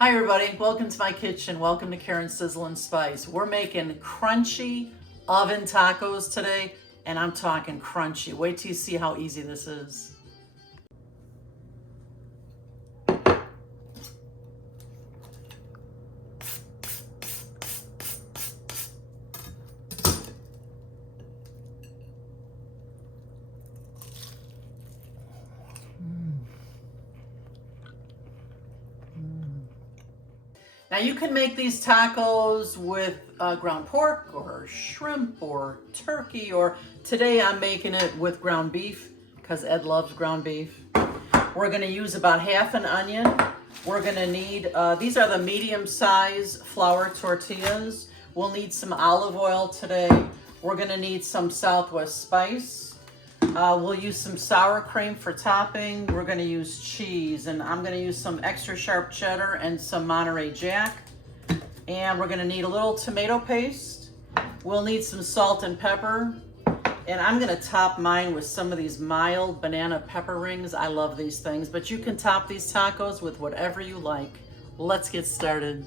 Hi everybody, welcome to my kitchen. Welcome to Karen's Sizzle and Spice. We're making crunchy oven tacos today, and I'm talking crunchy. Wait till you see how easy this is. Now you can make these tacos with ground pork or shrimp or turkey, or today I'm making it with ground beef because Ed loves ground beef. We're gonna use about half an onion. We're gonna need, these are the medium size flour tortillas. We'll need some olive oil today. We're gonna need some Southwest spice. We'll use some sour cream for topping. We're gonna use cheese, and I'm gonna use some extra sharp cheddar and some Monterey Jack. And we're gonna need a little tomato paste. We'll need some salt and pepper. And I'm gonna top mine with some of these mild banana pepper rings. I love these things, but you can top these tacos with whatever you like. Let's get started.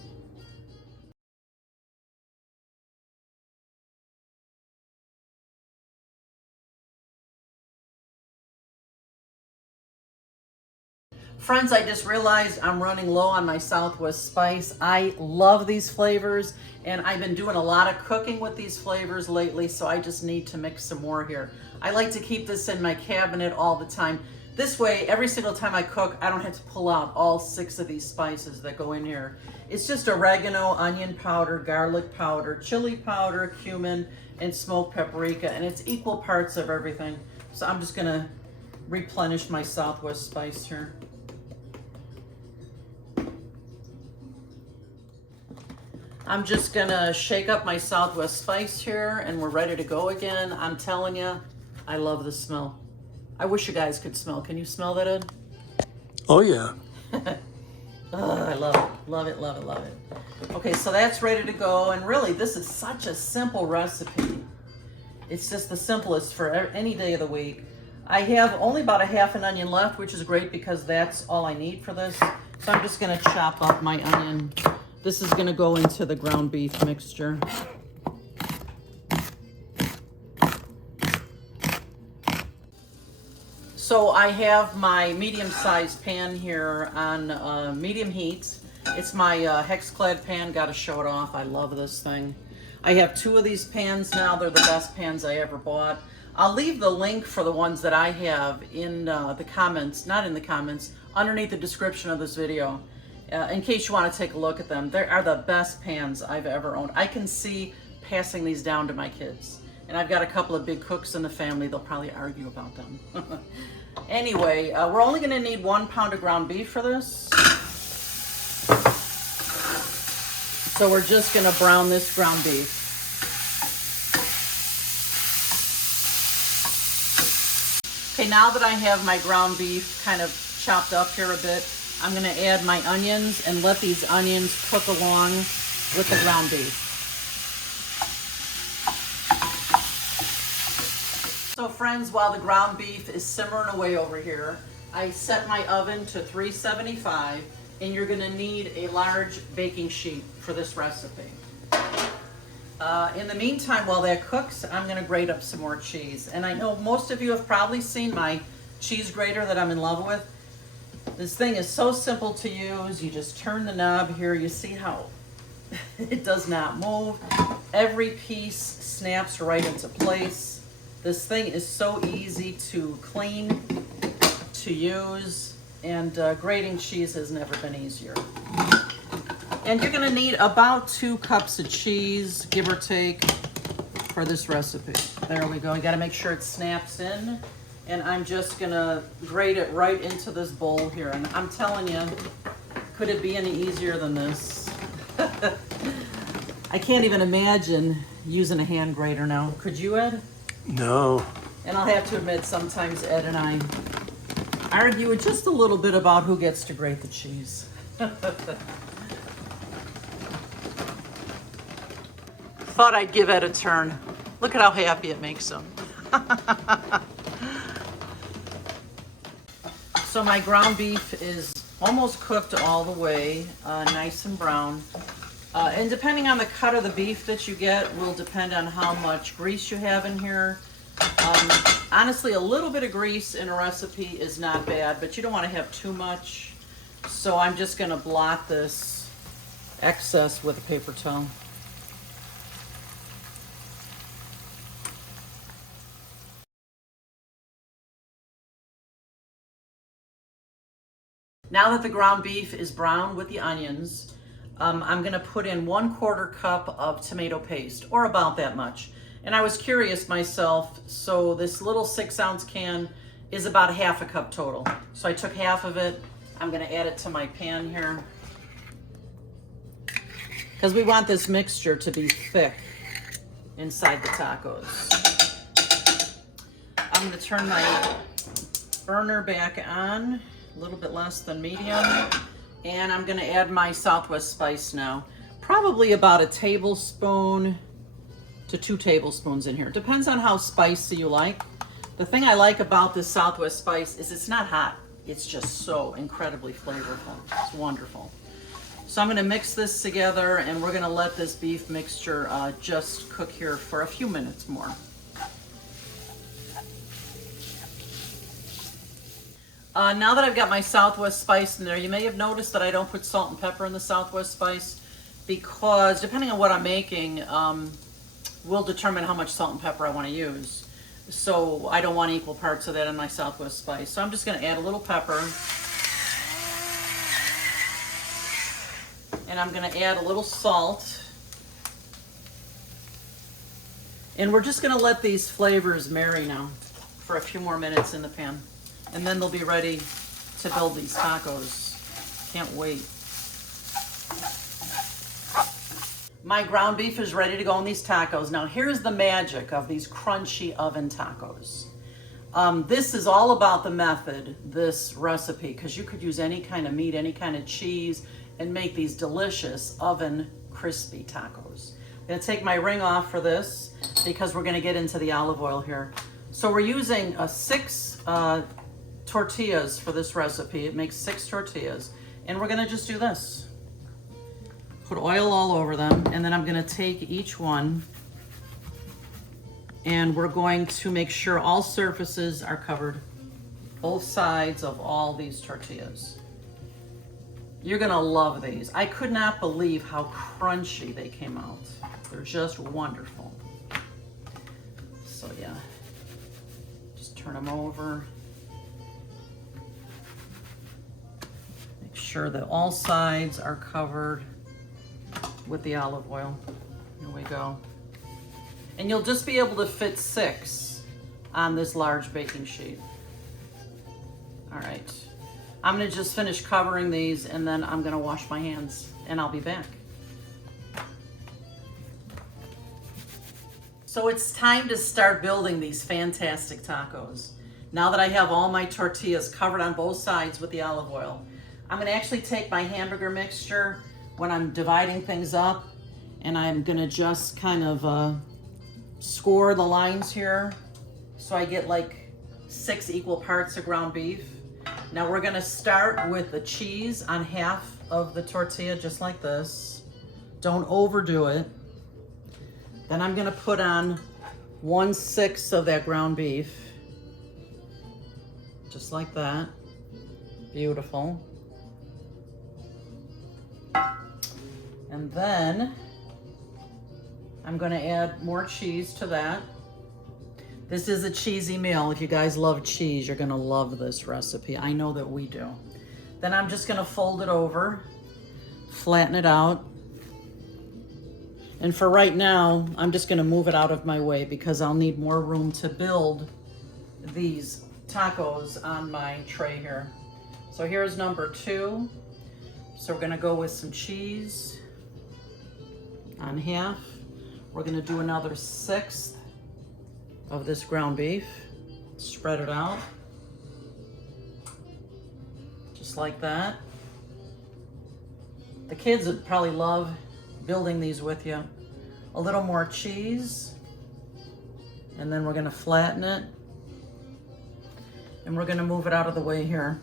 Friends, I just realized I'm running low on my Southwest spice. I love these flavors, and I've been doing a lot of cooking with these flavors lately, so I just need to mix some more here. I like to keep this in my cabinet all the time. This way, every single time I cook, I don't have to pull out all 6 of these spices that go in here. It's just oregano, onion powder, garlic powder, chili powder, cumin, and smoked paprika, and it's equal parts of everything. So I'm just gonna replenish my Southwest spice here. I'm just gonna shake up my Southwest spice here, and we're ready to go again. I'm telling you, I love the smell. I wish you guys could smell. Can you smell that, Ed? Oh yeah. Oh, I love it, love it, love it, love it. Okay, so that's ready to go, and really, this is such a simple recipe. It's just the simplest for any day of the week. I have only about a half an onion left, which is great because that's all I need for this. So I'm just gonna chop up my onion. This is gonna go into the ground beef mixture. So I have my medium-sized pan here on medium heat. It's my Hexclad pan, gotta show it off. I love this thing. I have 2 of these pans now. They're the best pans I ever bought. I'll leave the link for the ones that I have in the comments, not in the comments, underneath the description of this video. In case you want to take a look at them. They are the best pans I've ever owned. I can see passing these down to my kids. And I've got a couple of big cooks in the family. They'll probably argue about them. Anyway, we're only going to need 1 pound of ground beef for this. So we're just going to brown this ground beef. Okay, now that I have my ground beef kind of chopped up here a bit, I'm gonna add my onions and let these onions cook along with the ground beef. So friends, while the ground beef is simmering away over here, I set my oven to 375, and you're gonna need a large baking sheet for this recipe. In the meantime, while that cooks, I'm gonna grate up some more cheese. And I know most of you have probably seen my cheese grater that I'm in love with. This thing is so simple to use. You just turn the knob here. You see how it does not move. Every piece snaps right into place. This thing is so easy to clean, to use, and grating cheese has never been easier. And you're gonna need about 2 cups of cheese, give or take, for this recipe. There we go. You gotta make sure it snaps in. And I'm just gonna grate it right into this bowl here. And I'm telling you, could it be any easier than this? I can't even imagine using a hand grater now. Could you, Ed? No. And I'll have to admit, sometimes Ed and I argue just a little bit about who gets to grate the cheese. Thought I'd give Ed a turn. Look at how happy it makes him. So my ground beef is almost cooked all the way, nice and brown. And depending on the cut of the beef that you get will depend on how much grease you have in here. Honestly, a little bit of grease in a recipe is not bad, but you don't want to have too much. So I'm just going to blot this excess with a paper towel. Now that the ground beef is brown with the onions, I'm gonna put in 1/4 cup of tomato paste, or about that much. And I was curious myself, so this little 6-ounce can is about 1/2 cup total. So I took half of it. I'm gonna add it to my pan here, because we want this mixture to be thick inside the tacos. I'm gonna turn my burner back on, a little bit less than medium, and I'm gonna add my Southwest spice now. Probably about a tablespoon to 2 tablespoons in here. Depends on how spicy you like. The thing I like about this Southwest spice is it's not hot. It's just so incredibly flavorful. It's wonderful. So I'm gonna mix this together, and we're gonna let this beef mixture just cook here for a few minutes more. Now that I've got my Southwest spice in there, you may have noticed that I don't put salt and pepper in the Southwest spice, because depending on what I'm making, will determine how much salt and pepper I want to use. So I don't want equal parts of that in my Southwest spice. So I'm just going to add a little pepper. And I'm going to add a little salt. And we're just going to let these flavors marry now for a few more minutes in the pan. And then they'll be ready to build these tacos. Can't wait. My ground beef is ready to go in these tacos. Now here's the magic of these crunchy oven tacos. This is all about the method, this recipe, because you could use any kind of meat, any kind of cheese, and make these delicious oven crispy tacos. I'm gonna take my ring off for this because we're gonna get into the olive oil here. So we're using 6 tortillas for this recipe. It makes 6 tortillas. And we're gonna just do this. Put oil all over them, and then I'm gonna take each one, and we're going to make sure all surfaces are covered, both sides of all these tortillas. You're gonna love these. I could not believe how crunchy they came out. They're just wonderful. So yeah, just turn them over. Make sure that all sides are covered with the olive oil. Here we go. And you'll just be able to fit 6 on this large baking sheet. All right. I'm gonna just finish covering these, and then I'm gonna wash my hands, and I'll be back. So it's time to start building these fantastic tacos. Now that I have all my tortillas covered on both sides with the olive oil, I'm gonna actually take my hamburger mixture when I'm dividing things up, and I'm gonna just kind of score the lines here so I get like 6 equal parts of ground beef. Now we're gonna start with the cheese on half of the tortilla, just like this. Don't overdo it. Then I'm gonna put on 1/6 of that ground beef, just like that. Beautiful. And then I'm gonna add more cheese to that. This is a cheesy meal. If you guys love cheese, you're gonna love this recipe. I know that we do. Then I'm just gonna fold it over, flatten it out. And for right now, I'm just gonna move it out of my way because I'll need more room to build these tacos on my tray here. So here's number 2. So we're gonna go with some cheese on half. We're gonna do another 1/6 of this ground beef. Spread it out, just like that. The kids would probably love building these with you. A little more cheese, and then we're gonna flatten it, and we're gonna move it out of the way here.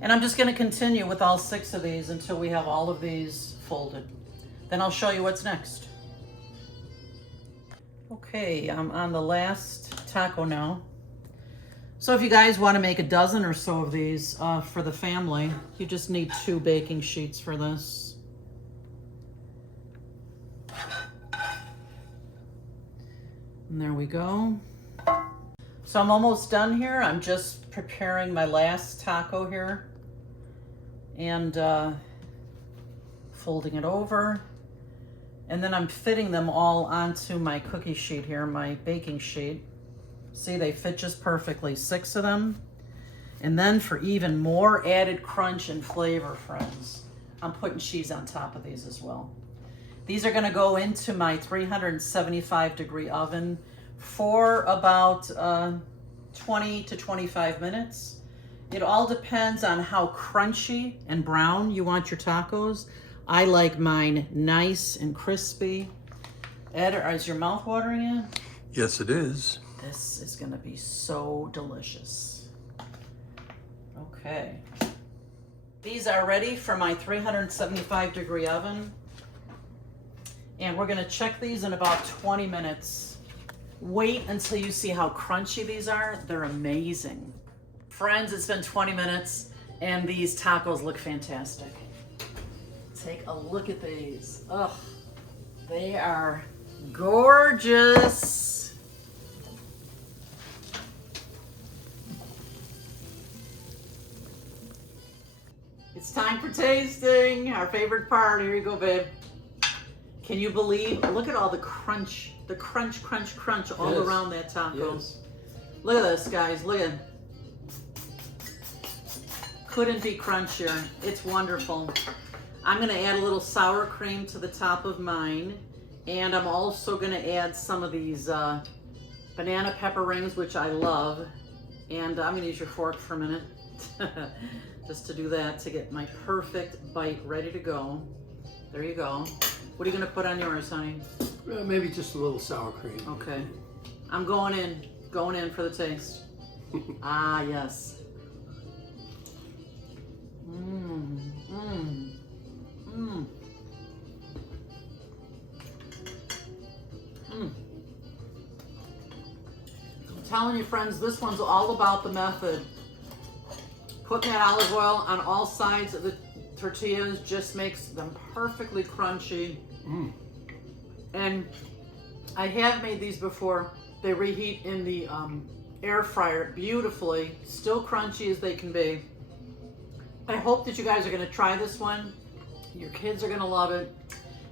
And I'm just gonna continue with all 6 of these until we have all of these folded. Then I'll show you what's next. Okay, I'm on the last taco now. So if you guys want to make a dozen or so of these for the family, you just need 2 baking sheets for this. And there we go. So I'm almost done here. I'm just preparing my last taco here and folding it over. And then I'm fitting them all onto my cookie sheet here, my baking sheet. See, they fit just perfectly, 6 of them. And then for even more added crunch and flavor, friends, I'm putting cheese on top of these as well. These are gonna go into my 375-degree oven for about 20 to 25 minutes. It all depends on how crunchy and brown you want your tacos. I like mine nice and crispy. Ed, is your mouth watering yet? Yes, it is. This is gonna be so delicious. Okay. These are ready for my 375-degree oven. And we're gonna check these in about 20 minutes. Wait until you see how crunchy these are. They're amazing. Friends, it's been 20 minutes and these tacos look fantastic. Take a look at these. Ugh, they are gorgeous. It's time for tasting, our favorite part. Here you go, babe. Can you believe, look at all the crunch, crunch all Yes. around that taco. Yes. Look at this, guys, look at it. Couldn't be crunchier. It's wonderful. I'm gonna add a little sour cream to the top of mine. And I'm also gonna add some of these banana pepper rings, which I love. And I'm gonna use your fork for a minute. Just to do that, to get my perfect bite ready to go. There you go. What are you gonna put on yours, honey? Maybe just a little sour cream. Okay. I'm going in for the taste. Ah, yes. Mmm, mmm, mmm. Mmm. I'm telling you, friends, this one's all about the method. Putting that olive oil on all sides of the tortillas just makes them perfectly crunchy. Mm. And I have made these before. They reheat in the air fryer beautifully, still crunchy as they can be. I hope that you guys are gonna try this one. Your kids are gonna love it.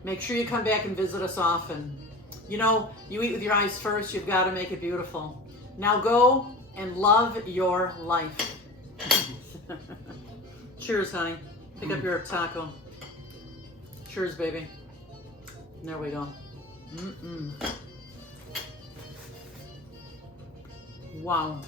Make sure you come back and visit us often. You know, you eat with your eyes first, you've gotta make it beautiful. Now go and love your life. Cheers, honey. Pick up your taco. Cheers, baby. There we go. Mm-mm. Wow.